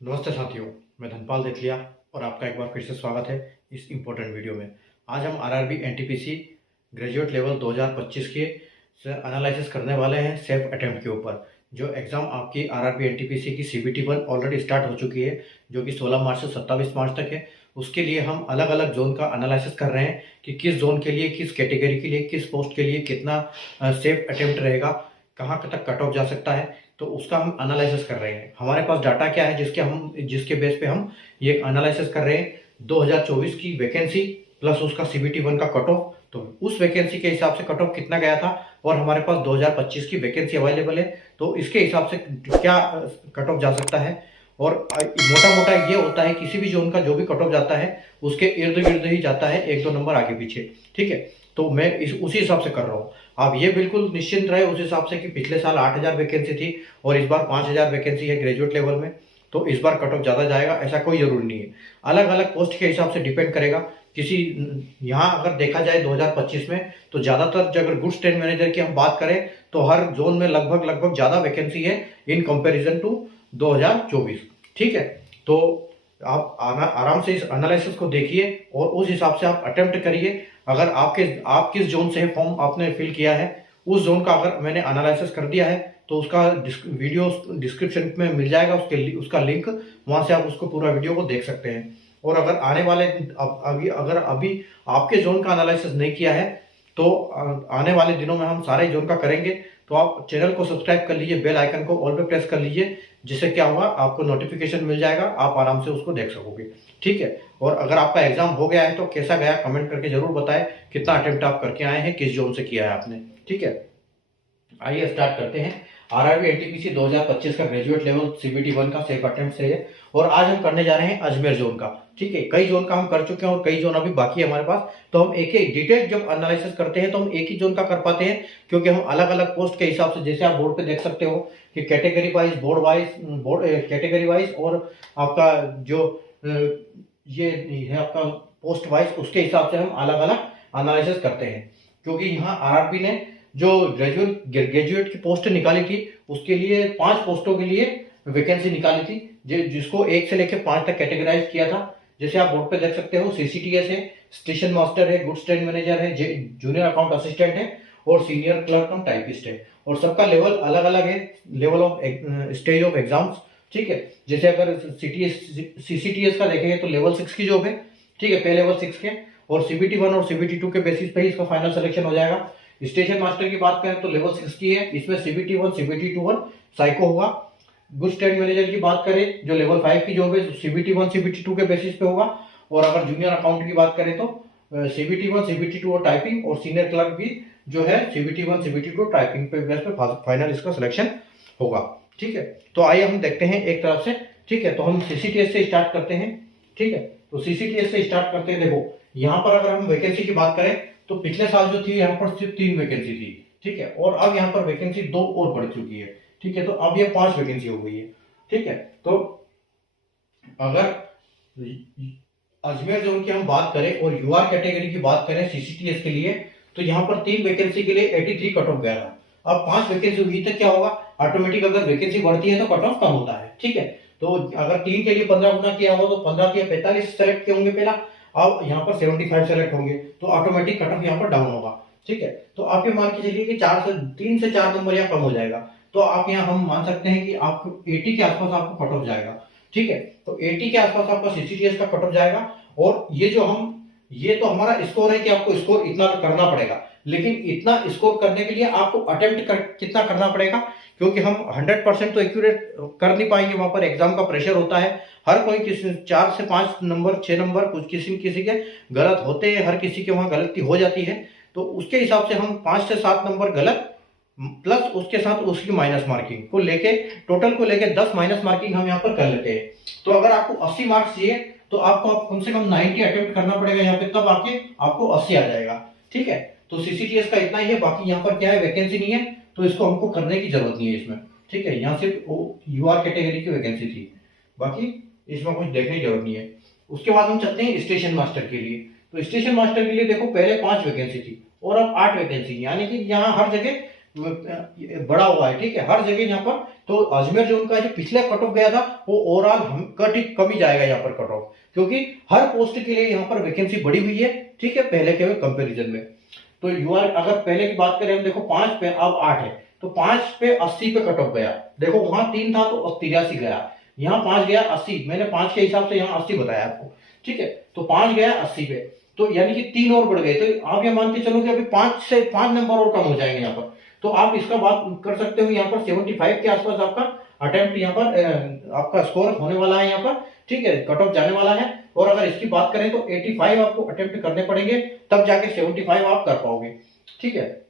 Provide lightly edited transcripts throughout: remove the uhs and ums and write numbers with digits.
नमस्ते साथियों, मैं धनपाल देथलिया और आपका एक बार फिर से स्वागत है इस इम्पोर्टेंट वीडियो में। आज हम आरआरबी एनटीपीसी ग्रेजुएट लेवल 2025 के एनालिसिस करने वाले हैं सेल्फ अटेम्प्ट के ऊपर। जो एग्ज़ाम आपकी आरआरबी एनटीपीसी की सीबीटी 1 ऑलरेडी स्टार्ट हो चुकी है, जो कि 16 मार्च से 27 मार्च तक है। उसके लिए हम अलग अलग जोन का एनालिसिस कर रहे हैं कि किस जोन के लिए, किस कैटेगरी के लिए, किस पोस्ट के लिए कितना सेफ अटेम्प्ट रहेगा, कहाँ तक कट ऑफ जा सकता है। तो उसका हम एनालिसिस कर रहे हैं। हमारे पास डाटा क्या है जिसके बेस पे हम ये एनालिसिस कर रहे हैं। 2024 की वैकेंसी प्लस उसका सीबीटी 1 का कट ऑफ, तो उस वैकेंसी के हिसाब से कट ऑफ कितना गया था और हमारे पास 2025 की वैकेंसी अवेलेबल है, तो इसके हिसाब से क्या कट ऑफ जा सकता है। और मोटा मोटा ये होता है किसी भी जोन का जो भी कट ऑफ जाता है उसके इर्द गिर्द ही जाता है, एक दो नंबर आगे पीछे। ठीक है, तो मैं उसी हिसाब से कर रहा हूँ। आप ये बिल्कुल निश्चिंत रहे उस हिसाब से कि पिछले साल 8000 वैकेंसी थी और इस बार 5000 वैकेंसी है ग्रेजुएट लेवल में, तो इस बार कट ऑफ ज़्यादा जाएगा ऐसा कोई जरूरी नहीं है। अलग अलग पोस्ट के हिसाब से डिपेंड करेगा। किसी यहाँ अगर देखा जाए 2025 में तो ज़्यादातर अगर गुड्स ट्रेड मैनेजर की हम बात करें तो हर जोन में लगभग ज़्यादा वैकेंसी है इन कंपेरिजन टू 2024। ठीक है, तो आप आराम से इस एनालिसिस को देखिए और उस हिसाब से आप अटेम्प्ट करिए। अगर आप किस जोन से फॉर्म आपने फिल किया है, उस जोन का अगर मैंने एनालिसिस कर दिया है तो उसका वीडियो डिस्क्रिप्शन में मिल जाएगा, उसका लिंक, वहां से आप उसको पूरा वीडियो को देख सकते हैं। और अगर आने वाले अगर अभी आपके जोन का एनालिसिस नहीं किया है तो आने वाले दिनों में हम सारे जोन का करेंगे। तो आप चैनल को सब्सक्राइब कर लीजिए, बेल आइकन को ऑल पे प्रेस कर लीजिए, जिससे क्या होगा आपको नोटिफिकेशन मिल जाएगा, आप आराम से उसको देख सकोगे। ठीक है, और अगर आपका एग्जाम हो गया है तो कैसा गया कमेंट करके जरूर बताएं, कितना अटेम्प्ट आप करके आए हैं, किस जोन से किया है आपने। ठीक है, आइए स्टार्ट करते हैं। आरआरबी एनटीपीसी 2025 का ग्रेजुएट लेवल सीबीटी 1 का सेफ अटेम्प्ट से है और आज हम करने जा रहे हैं अजमेर जोन का। ठीक है, कई जोन का हम कर चुके हैं और कई जोन अभी बाकी है हमारे पास, तो हम एक एक डिटेल जब एनालिसिस करते हैं तो हम एक ही जोन का कर पाते हैं, क्योंकि हम अलग अलग पोस्ट के हिसाब से, जैसे आप बोर्ड पे देख सकते हो कि category wise, board category wise और आपका जो ये है आपका पोस्ट वाइज, उसके हिसाब से हम अलग अलग एनालिसिस करते हैं। क्योंकि यहाँ आरआरबी ने जो ग्रेजुएट की पोस्ट निकाली थी उसके लिए 5 पोस्टों के लिए वैकेंसी निकाली थी, जिसको 1 से लेकर 5 तक कैटेगराइज किया था। जैसे आप बोर्ड पे देख सकते हो, सीसीटीएस है, स्टेशन मास्टर है, गुड्स ट्रेड मैनेजर है, जूनियर अकाउंट असिस्टेंट है और सीनियर क्लर्क कम टाइपिस्ट है। और सबका लेवल अलग अलग है, level of stage of exams. ठीक है, जैसे अगर सीसीटीएस का देखेंगे तो लेवल 6 की जॉब है। ठीक है, पे लेवल 6 के, और सीबीटी 1 और सीबीटी 2 के बेसिस पे ही इसका फाइनल सिलेक्शन हो जाएगा। स्टेशन मास्टर की बात करें तो लेवल 6 की है, इसमें सीबीटी 1 सीबीटी 2 और साइको होगा। गुड्स ट्रेड मैनेजर की बात करें जो लेवल 5 की जॉब है, सीबीटी 1 सीबीटी 2 के बेसिस पे होगा। और अगर जूनियर अकाउंट की बात करें तो सीबीटी 1 सीबीटी 2 और टाइपिंग, और सीनियर क्लर्क भी जो है सीबीटी 1 सीबीटी 2 टाइपिंग पे बेस पे फाइनल इसका सिलेक्शन होगा। ठीक है, तो आइए हम देखते हैं एक तरफ से। ठीक है, तो हम सीसीटीएस से स्टार्ट करते हैं। ठीक है, तो सीसीटीएस से स्टार्ट करते हैं। देखो यहाँ पर अगर हम वैकेंसी की बात करें तो पिछले साल जो थी यहाँ पर सिर्फ 3 वैकेंसी थी। ठीक है, और अब यहाँ पर वैकेंसी 2 और बढ़ चुकी है। ठीक है, तो अब ये 5 वैकेंसी हो गई है। ठीक है, तो अगर अजमेर जोन की हम बात करें और यूआर कैटेगरी की बात करें सीसीटीएस के लिए, तो यहाँ पर 3 वैकेंसी के लिए 83 कट ऑफ गया था। अब 5 वैकेंसी हुई तो क्या होगा, ऑटोमेटिक अगर वैकेंसी बढ़ती है तो कट ऑफ कम होता है। ठीक है, तो अगर 3 के लिए 15 गुना किया हो तो 15 के 45 सेलेक्ट किए होंगे पहला, अब यहाँ पर 75 सेलेक्ट होंगे तो ऑटोमेटिक कट ऑफ यहाँ पर डाउन होगा। ठीक है, तो आप ये मान के चलिए कि 3 से 4 नंबर यहाँ कम हो जाएगा, तो आप यहाँ हम मान सकते हैं कि आपको 80 के आसपास आपको कट ऑफ जाएगा। ठीक है, तो 80 के आसपास आपका सीसीटीएस का कट ऑफ जाएगा। और ये तो हमारा स्कोर है कि आपको स्कोर इतना करना पड़ेगा, लेकिन इतना स्कोर करने के लिए आपको अटेम्प्ट कितना करना पड़ेगा, क्योंकि हम 100% तो एक्यूरेट कर नहीं पाएंगे, वहां पर एग्जाम का प्रेशर होता है। हर कोई किसी 4 से 5 नंबर 6 नंबर कुछ किसी के गलत होते हैं, हर किसी के वहां गलती हो जाती है। तो उसके हिसाब से हम 5 से 7 नंबर गलत प्लस उसके साथ उसकी माइनस मार्किंग को लेके, टोटल को लेके 10 माइनस मार्किंग हम यहाँ पर कर लेते हैं। तो अगर आपको 80 मार्क्स चाहिए तो आपको कम से कम 90 अटेम्प्ट करना पड़ेगा यहाँ पे, तब आके आपको 80 आ जाएगा। ठीक है, तो सीसीटीएस का इतना ही है, बाकी यहाँ पर क्या है, वैकेंसी नहीं है तो इसको हमको करने की जरूरत नहीं है इसमें। ठीक है, यहाँ सिर्फ यूआर कैटेगरी की वैकेंसी थी, बाकी इसमें कुछ देखने की जरूरत नहीं है। उसके बाद हम चलते हैं स्टेशन मास्टर के लिए। तो स्टेशन मास्टर के लिए देखो पहले 5 वैकेंसी थी और अब 8 वैकेंसी, यानी कि यहाँ हर जगह बढ़ा हुआ है, ठीक है, हर जगह यहाँ पर। तो अजमेर जोन का जो पिछले कट ऑफ गया था वो ओवरऑल हम कम ही जाएगा यहाँ पर कट ऑफ, क्योंकि हर पोस्ट के लिए यहाँ पर वैकेंसी बढ़ी हुई है, ठीक है, पहले के कंपेरिजन में। तो यूआर अगर पहले की बात करें हम, देखो 5 पे अब 8 है, तो 5 पे 80 पे कट ऑफ गया। देखो वहां 3 था तो 83 गया, यहाँ 5 गया 80, मैंने 5 के हिसाब से यहाँ 80 बताया आपको, ठीक है। तो 5 गया 80 पे, तो यानी कि 3 और बढ़ गए। तो आप ये मान के चलो कि अभी 5 नंबर और कम हो जाएंगे यहाँ पर। तो आप इसका बात कर सकते हो, यहाँ पर 75 के आसपास आपका अटेम्प्ट यहाँ पर आपका स्कोर होने वाला है यहाँ पर, ठीक है, कट ऑफ जाने वाला है। और अगर इसकी बात करें तो 85 आपको अटेम्प्ट करने पड़ेंगे, तब जाके 75 आप कर पाओगे, ठीक है।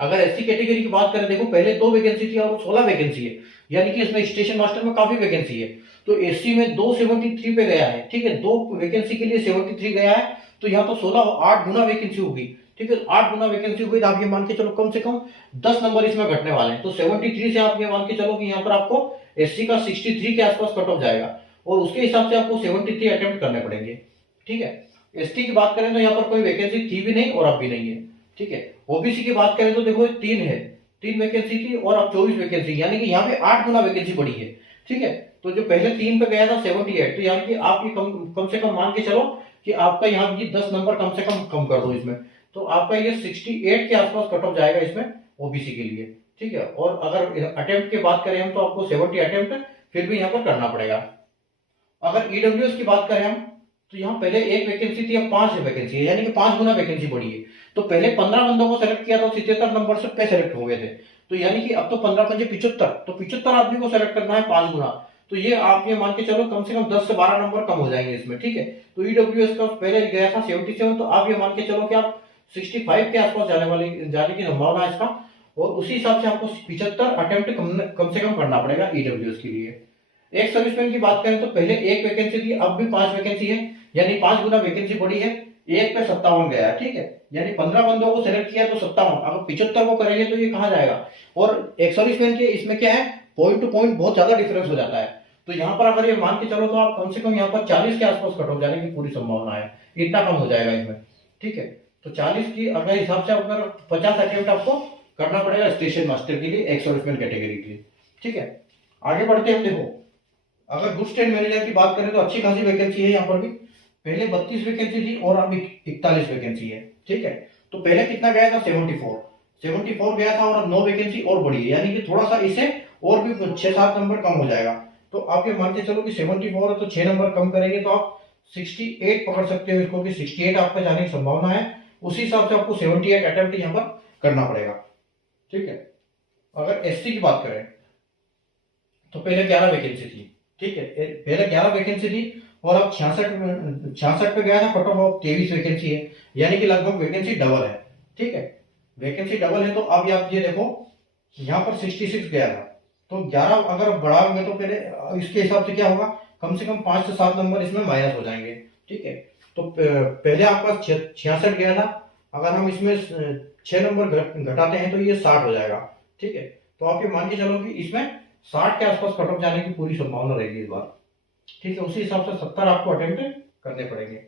अगर एससी कैटेगरी की बात करें, देखो पहले 2 वैकेंसी थी और 16 वैकेंसी है, यानी कि इसमें स्टेशन मास्टर में काफी वैकेंसी है। तो एससी में 273 पे गया है, ठीक है, 2 वैकेंसी के लिए 73 गया है। तो यहाँ तो 8 गुना वैकेंसी होगी, ठीक है, 8 गुना वैकेंसी हुई। तो आप ये मान के चलो कम से कम 10 नंबर इसमें घटने वाले हैं। तो 73 से आप ये मान के चलो कि यहाँ पर आपको एससी का 63 के आसपास कट ऑफ जाएगा, और उसके हिसाब से आपको 73 अटेम्प्ट करने पड़ेंगे, ठीक है। एसटी की बात करें तो यहाँ पर कोई वैकेंसी थी भी नहीं और अब भी नहीं है, ठीक है। ओबीसी की बात करें तो देखो 3 है, 3 वैकेंसी थी और अब 24 वैकेंसी, यानी कि यहाँ पे 8 गुना वैकेंसी बढ़ी है, ठीक है। तो जो पहले 3 पे गया था 78, तो यानी कि आप ये कम से कम मान के चलो कि आपका यहाँ भी 10 नंबर कम से कम कर दो इसमें, तो आपका ये 68 के आसपास कट ऑफ जाएगा इसमें ओबीसी के लिए, ठीक है। और अगर अटेम्प्ट की बात करें हम तो आपको 70 अटेम्प्ट फिर भी यहाँ पर करना पड़ेगा। अगर ईडब्ल्यूएस की बात करें हम तो यहाँ पहले 1 वैकेंसी थी, अब 5 वैकेंसी है, यानी कि 5 गुना वैकेंसी बढ़ी है। तो पहले 15 बंदों को सेलेक्ट किया था, 77 नंबर से पे सेलेक्ट हो गए थे। तो यानी कि अब तो 15 पंजे 75, तो 75 आदमी को सेलेक्ट करना है 5 गुना। तो ये आप ये मान के चलो कम से कम 10 से 12 नंबर कम हो जाएंगे इसमें, ठीक है। तो ईडब्ल्यूएस का पहले गया था 77, तो आप ये मान के चलो कि आप 65 के आसपास जाने की संभावना है इसका, और उसी हिसाब से आपको 75 अटेम्प्ट कम से कम करना पड़ेगा ईडब्ल्यूएस के लिए। एक सर्विसमैन की बात करें तो पहले 1 वैकेंसी थी, अब भी 5 वैकेंसी है, यानी 5 गुना वैकेंसी बढ़ी है। 1 पे 57 गया है, ठीक है, यानी 15 बंदों को सेलेक्ट किया तो 57, अगर 75 को करेंगे तो ये कहाँ जाएगा। और एक सर्विसमैन के इसमें क्या है, पॉइंट टू पॉइंट बहुत ज्यादा डिफरेंस हो जाता है। तो यहाँ पर अगर ये मान के चलो तो आप कम से कम यहाँ पर 40 के आसपास कट ऑफ जाने की पूरी संभावना है, इतना कम हो जाएगा इसमें, ठीक है। तो 40 की अगर हिसाब से अगर 50 अटेम्प्ट आपको करना पड़ेगा स्टेशन मास्टर के लिए, एक सर्विसमैन कैटेगरी के लिए, ठीक है। आगे बढ़ते हैं। देखो अगर गुड्स ट्रेड मैनेजर की बात करें तो अच्छी खासी वैकेंसी है यहाँ पर भी, पहले 32 वैकेंसी थी और अब 41 वैकेंसी है, ठीक है। तो पहले कितना गया था 74 गया था, और अब 9 वैकेंसी और बढ़ी है, यानी कि थोड़ा सा इसे और भी 6-7 नंबर कम हो जाएगा। तो आप ये मान के चलो कि 74 है तो 6 नंबर कम करेंगे तो आप 68 पकड़ सकते हो इसको, कि 68 आपका जाने की संभावना है। उसी हिसाब से आपको 78 अटेम्प्ट यहाँ पर करना पड़ेगा, ठीक है। अगर एससी की बात करें तो पहले 11 वैकेंसी थी, ठीक है, पहले 11 वैकेंसी थी और अब 66 पे गया था कट ऑफ, 23 वैकेंसी है, यानी कि लगभग वैकेंसी डबल है, ठीक है, वैकेंसी डबल है। तो अब आप ये देखो यहाँ पर 66 गया था, तो 11 अगर बढ़ाओगे तो पहले इसके हिसाब से क्या होगा, कम से कम 5 से 7 नंबर इसमें माइनस हो जाएंगे, ठीक है। तो पहले आपका 66 गया था, अगर हम इसमें 6 नंबर घटाते हैं तो ये 60 हो जाएगा, ठीक है। तो आप ये मान के चलो कि इसमें 60 के आसपास कट ऑफ जाने की पूरी संभावना रहेगी इस बार, ठीक है। उसी हिसाब से 70 आपको अटेम्प्ट करने पड़ेंगे।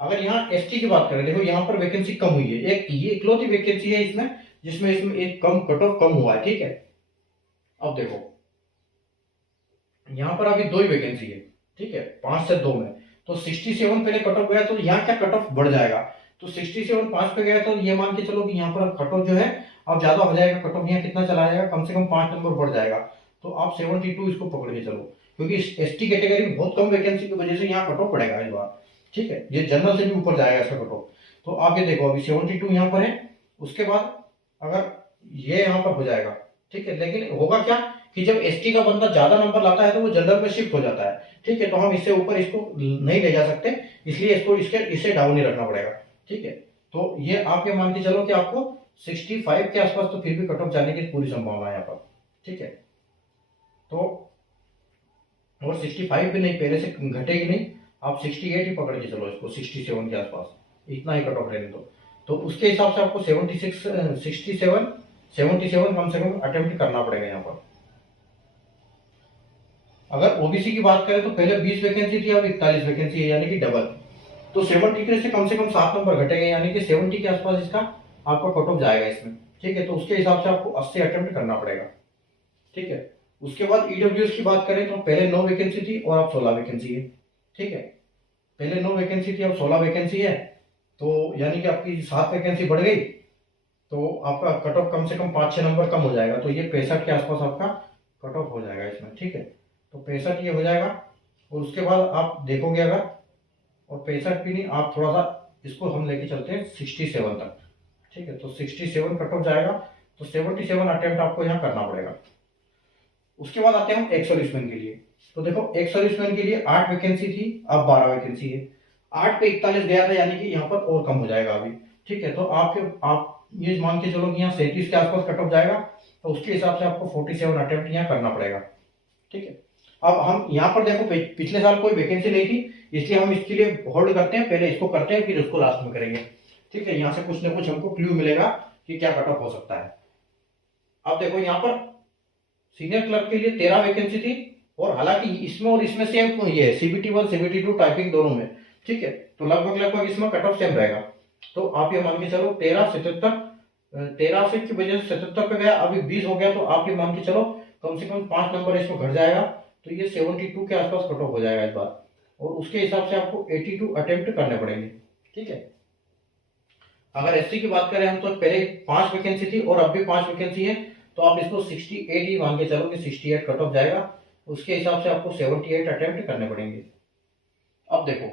अगर यहाँ एसटी की बात करें, देखो यहाँ पर वैकेंसी कम हुई है, एक ये इकलौती वैकेंसी है इसमें जिसमें एक कम कट ऑफ कम हुआ है, ठीक है। अब देखो यहाँ पर अभी 2 ही वैकेंसी है, ठीक है, 5 से 2 में, तो 67 पहले कट ऑफ गया, तो यहाँ क्या कट ऑफ बढ़ जाएगा। तो 67 5 पे गया, तो ये मान के चलो कि यहाँ पर कट ऑफ जो है अब ज्यादा हो जाएगा, कट ऑफ यहाँ कितना चला जाएगा, कम से कम 5 नंबर बढ़ जाएगा। तो आप 72 इसको पकड़ के चलो, क्योंकि एसटी कैटेगरी में बहुत कम वैकेंसी की वजह से यहाँ कट ऑफ पड़ेगा इस बार, ठीक है। ये जनरल से भी ऊपर जाएगा इसका कट ऑफ। तो आप ये देखो अभी 72 यहाँ पर है, उसके बाद अगर ये यहाँ पर हो जाएगा, ठीक है। लेकिन होगा क्या कि जब एसटी का बंदा ज्यादा नंबर लाता है तो वो जनरल में शिफ्ट हो जाता है, ठीक है। तो हम इससे ऊपर इसको नहीं ले जा सकते, इसलिए इसको इससे डाउन ही रखना पड़ेगा, ठीक है। तो ये आप ये मान के चलो कि आपको 65 के आसपास तो फिर भी कट ऑफ जाने की पूरी संभावना है यहाँ पर, ठीक है। तो और 65 भी नहीं, पहले से घटेगी नहीं, आप 68 ही पकड़ के चलो इसको, 67 के आसपास इतना ही कट ऑफ रहने दो। तो उसके हिसाब से आपको 77 कम से कम अटेम्प्ट करना पड़ेगा यहाँ पर। अगर ओबीसी की बात करें तो पहले 20 वैकेंसी थी, अब 41 वैकेंसी है, यानी कि डबल। तो 70 से कम 7 नंबर घटेंगे, यानी कि 70 के आसपास इसका आपका कट ऑफ जाएगा इसमें, ठीक है, तो उसके हिसाब से आपको 80 अटेम्प्ट करना पड़ेगा। ठीक है, उसके बाद ईडब्ल्यूएस की बात करें तो पहले 9 वैकेंसी थी और अब 16 वैकेंसी है। ठीक है, पहले 9 वैकेंसी थी, अब 16 वैकेंसी है, तो यानी कि आपकी 7 वैकेंसी बढ़ गई, तो आपका कट ऑफ कम से कम 5-6 नंबर कम हो जाएगा, तो ये 65 के आसपास आपका कट ऑफ हो जाएगा इसमें। ठीक है, तो 65 ये हो जाएगा, और उसके बाद आप देखोगे अगर, और 65 भी नहीं, आप थोड़ा सा इसको हम लेके चलते हैं 67 तक। ठीक है, तो 67 कट ऑफ जाएगा, तो 77 अटेम्प्ट आपको यहाँ करना पड़ेगा। उसके बाद आते हैं हम एक्स सर्विसमैन के लिए। तो देखो, एक्स सर्विसमैन के लिए 8 वैकेंसी थी, अब 12 वैकेंसी है। 8 पे 41 गया था, यानी कि यहाँ पर और कम हो जाएगा अभी। ठीक है, तो आप ये मान के चलो कि यहाँ 37 के आसपास कट ऑफ जाएगा, तो उसके हिसाब से आपको 47 अटेम्प्ट यहाँ करना पड़ेगा। ठीक है, अब हम यहाँ पर देखो, पिछले साल कोई वैकेंसी नहीं थी, इसलिए हम इसके लिए होल्ड करते हैं, पहले इसको करते हैं फिर उसको लास्ट में करेंगे। ठीक है, यहाँ से कुछ ना कुछ हमको क्लू मिलेगा कि क्या कट ऑफ हो सकता है। अब देखो, यहाँ पर सीनियर क्लर्क के लिए 13 वैकेंसी थी, और हालांकि इसमें और इसमें सेम ये है, CBT 1 CBT 2 टाइपिंग दोनों में। ठीक है, तो लगभग इसमें कट ऑफ सेम रहेगा। तो आप ये मान के चलो 13 से की वजह से 77 पे गया, अभी 20 हो गया, तो आप ये मान के चलो कम से कम 5 नंबर इसमें घट जाएगा, तो ये 72 के आसपास कट ऑफ हो जाएगा इस बार, और उसके हिसाब से आपको 82 अटेम्प्ट करने पड़ेंगे। ठीक है, अगर SC की बात करें हम, तो पहले 5 वैकेंसी थी और अब भी 5 वैकेंसी है, तो आप इसको 68 ही मान के चलो कि 68 कट ऑफ जाएगा, उसके हिसाब से आपको 78 अटेम्प्ट करने पड़ेंगे। अब देखो,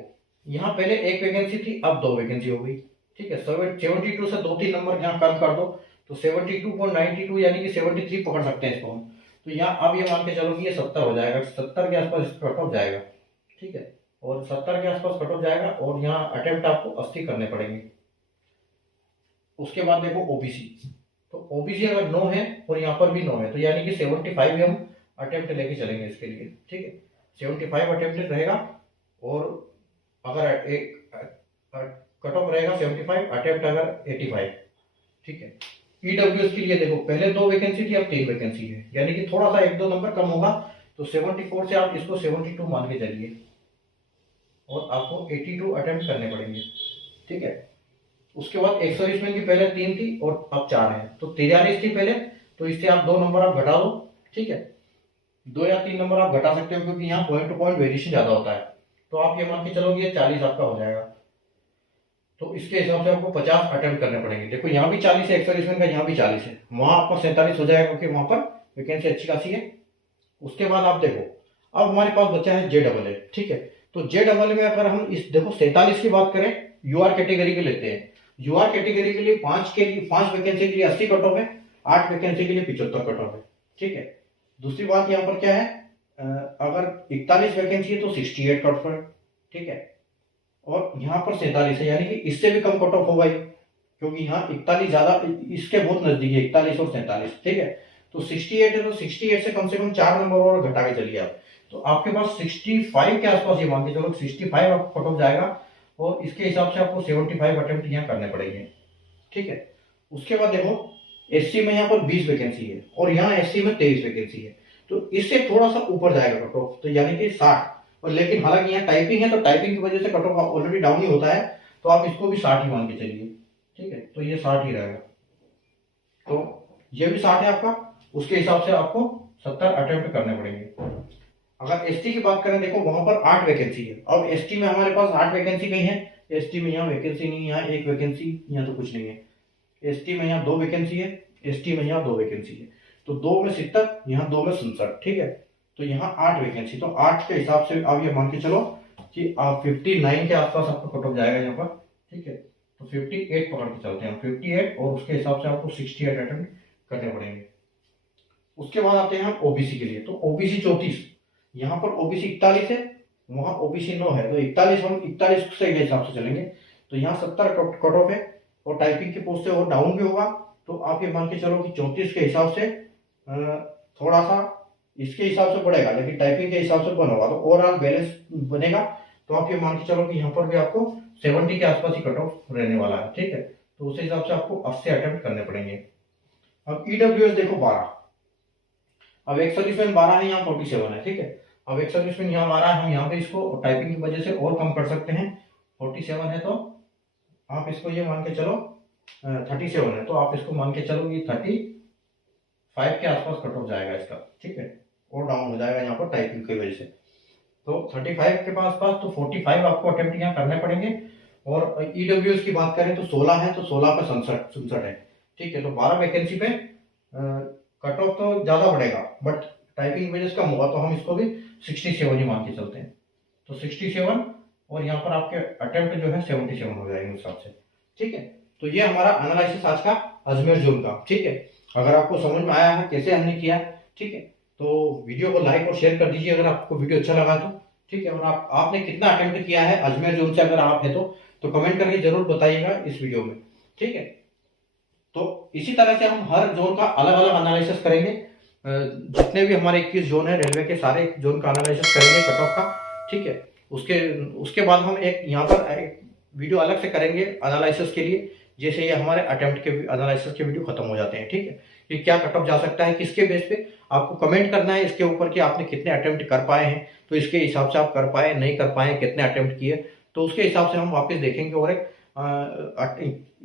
यहाँ पहले 1 वैकेंसी थी, अब 2 वैकेंसी हो गई। ठीक है, 72 से 2-3 नंबर यहाँ कम कर दो, तो 72.92 यानी कि 73 पकड़ सकते हैं इसको हम। तो यहाँ अब ये मान के चलो कि ये 70 हो जाएगा, 70 के आसपास कट ऑफ जाएगा। ठीक है, और 70 के आसपास कट ऑफ जाएगा, और यहाँ अटेम्प्ट आपको 80 करने पड़ेंगे। उसके बाद देखो ओबीसी, तो ओबीसी अगर 9 है और यहाँ पर भी 9 है, तो यानी कि 75 हम अटेम्प्ट लेके चलेंगे इसके लिए। ठीक है, 75 अटेम्प्ट रहेगा, और अगर एक कट ऑफ रहेगा 75, अटेम्प्ट अगर 85। ठीक है, ईडब्ल्यूएस के लिए देखो, पहले 2 वैकेंसी थी, अब 3 वैकेंसी है, यानी कि थोड़ा सा 1-2 नंबर कम होगा, तो 74 से आप इसको 72 मान के चलिए, और आपको 82 अटेम्प्ट करने पड़ेंगे। ठीक है, उसके बाद एक्स सर्विसमैन की पहले 3 थी और अब 4 है, तो 43 थी पहले, तो इससे आप 2 नंबर आप घटा दो। ठीक है, 2 या 3 नंबर आप घटा सकते हो, क्योंकि यहाँ पॉइंट टू पॉइंट वेरिएशन ज्यादा होता है, तो आप ये मान के चलो ये 40 आपका हो जाएगा, तो इसके हिसाब से आपको 50 अटेम्प्ट करने पड़ेंगे। देखो, यहाँ भी 40 है एक्स सर्विसमैन का, यहाँ भी 40 है, वहां आपका 47 हो जाएगा, क्योंकि वहां पर वैकेंसी अच्छी खासी है। उसके बाद आप देखो, अब हमारे पास बचा है JAA। ठीक है, तो JAA में अगर हम इस देखो 47 की बात करें, यूआर कैटेगरी के लेते हैं, यूआर कैटेगरी के लिए 5 वैकेंसी के लिए 80 कट ऑफ है, 8 वैकेंसी के लिए 75 कट ऑफ है। ठीक है, दूसरी बात यहाँ पर क्या है, अगर 41 वैकेंसी है तो 68 कट ऑफ है। ठीक है, और यहाँ पर 47 है, यानी कि इससे भी कम कट ऑफ होगा ये, क्योंकि यहाँ 41 ज्यादा, इसके बहुत नजदीक है 41 और 47। ठीक है, तो 68 है, तो 68 से कम 4 नंबर और घटा के चलिए आप, तो आपके पास 65 के आसपास ये मान के चलो 65 आपको कट ऑफ जाएगा, और इसके हिसाब से आपको 75 अटेम्प्ट यहाँ करने पड़ेंगे। ठीक है, उसके बाद देखो SC में यहाँ पर 20 वैकेंसी है, और यहाँ SC में 23 वैकेंसी है, तो इससे थोड़ा सा ऊपर जाएगा कट ऑफ, तो यानी कि 60। और लेकिन हालांकि यहाँ टाइपिंग है, तो टाइपिंग की वजह से कट ऑफ ऑलरेडी डाउन ही होता है, तो आप इसको भी 60 ही मान के चलिए। ठीक है, तो ये 60 ही रहेगा, तो ये भी 60 है आपका, उसके हिसाब से आपको 70 अटेम्प्ट करने पड़ेंगे। अगर ST की बात करें, देखो वहां पर 8 वैकेंसी है, अब ST में हमारे पास 8 वैकेंसी कहीं है, ST में यहाँ वैकेंसी नहीं है, यहाँ 1 वैकेंसी, यहाँ तो कुछ नहीं है। ST में यहाँ 2 वैकेंसी है, ST में यहाँ 2 वैकेंसी है, तो 2 में 70, यहाँ 2 में 67। ठीक है, तो यहाँ 8 वैकेंसी, तो 8 के हिसाब से आप ये मान के चलो कि आप 59 के आसपास आपका कट ऑफ जाएगा यहाँ पर। ठीक है, तो 58 पकड़ के चलते हैं 58, और उसके हिसाब से आपको 68 अटेम्प्ट करने पड़ेंगे। उसके बाद आते हैं हम ओबीसी के लिए, तो ओबीसी 34, यहाँ पर ओबीसी 41 है, वहां ओबीसी 9 है, तो 41 हम 41 से हिसाब से चलेंगे, तो यहाँ 70 कट ऑफ है, और टाइपिंग की पोस्ट से और डाउन भी होगा, तो आप ये मान के चलो कि 34 के हिसाब से थोड़ा सा इसके हिसाब से बढ़ेगा, लेकिन टाइपिंग के हिसाब से बन होगा, तो ओवरऑल बैलेंस बनेगा, तो आप ये मान के चलो कि यहाँ पर भी आपको 70 के आसपास ही कट ऑफ रहने वाला है। ठीक है, तो उस हिसाब से आपको 80 अटेम्प्ट करने पड़ेंगे। अब ईडब्ल्यूएस देखो 12, अब एक्स सर्विसमैन 12 है, यहाँ 47 है। ठीक है, अब एक्स सर्विसमैन यहाँ 12 है, हम यहाँ पे इसको टाइपिंग की वजह से और कम कर सकते हैं, 47 है, तो आप इसको ये मान के चलो 37 है, तो आप इसको मान के चलो ये 35 के आसपास कट ऑफ जाएगा इसका, ठीक है, और डाउन हो जाएगा यहाँ पर टाइपिंग की वजह से। तो 35 के पास तो 45 आपको अटेम्प्ट यहाँ करने पड़ेंगे। और ईडब्ल्यूएस की बात करें तो 16 है, तो 16 पे 67 है, ठीक है। तो 12 वैकेंसी पे कट ऑफ तो ज़्यादा बढ़ेगा, बट टाइपिंग में कम होगा, तो हम इसको भी 67 ही मान के चलते हैं। तो 67 और यहाँ पर आपके अटेम्प्ट जो है 77 हो जाएंगे उस हिसाब से, ठीक है। तो ये हमारा एनालिसिस आज का अजमेर जोन का, ठीक है। अगर आपको समझ में आया है कैसे हमने किया, ठीक है, तो वीडियो को लाइक और शेयर कर दीजिए अगर आपको वीडियो अच्छा लगा तो, ठीक है। और आपने कितना अटेम्प्ट किया है अजमेर जोन से अगर आप है तो कमेंट करके जरूर बताइएगा इस वीडियो में, ठीक है। तो इसी तरह से हम हर जोन का अलग अलग एनालिसिस करेंगे। जितने भी हमारे 21 जोन है रेलवे के, सारे जोन का एनालिसिस करेंगे कट ऑफ का, ठीक है। उसके बाद हम एक यहाँ पर एक वीडियो अलग से करेंगे एनालिसिस के लिए, जैसे ये हमारे अटेम्प्ट के एनालिसिस के वीडियो खत्म हो जाते हैं, ठीक है। कि क्या कट ऑफ जा सकता है, किसके बेस पे आपको कमेंट करना है इसके ऊपर कि आपने कितने अटेम्प्ट कर पाए हैं, तो इसके हिसाब से आप कर पाए नहीं कर पाए, कितने अटेम्प्ट किए, तो उसके हिसाब से हम वापस देखेंगे और एक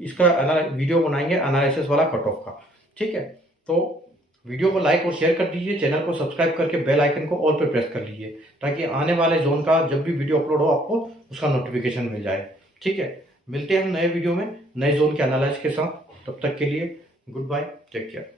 इसका वीडियो बनाएंगे एनालिसिस वाला कट ऑफ का, ठीक है। तो वीडियो को लाइक और शेयर कर दीजिए, चैनल को सब्सक्राइब करके बेल आइकन को ऑल पे प्रेस कर लीजिए, ताकि आने वाले जोन का जब भी वीडियो अपलोड हो आपको उसका नोटिफिकेशन मिल जाए, ठीक है। मिलते हैं हम नए वीडियो में नए जोन के एनालिसिस के साथ, तब तक के लिए गुड बाय, टेक केयर।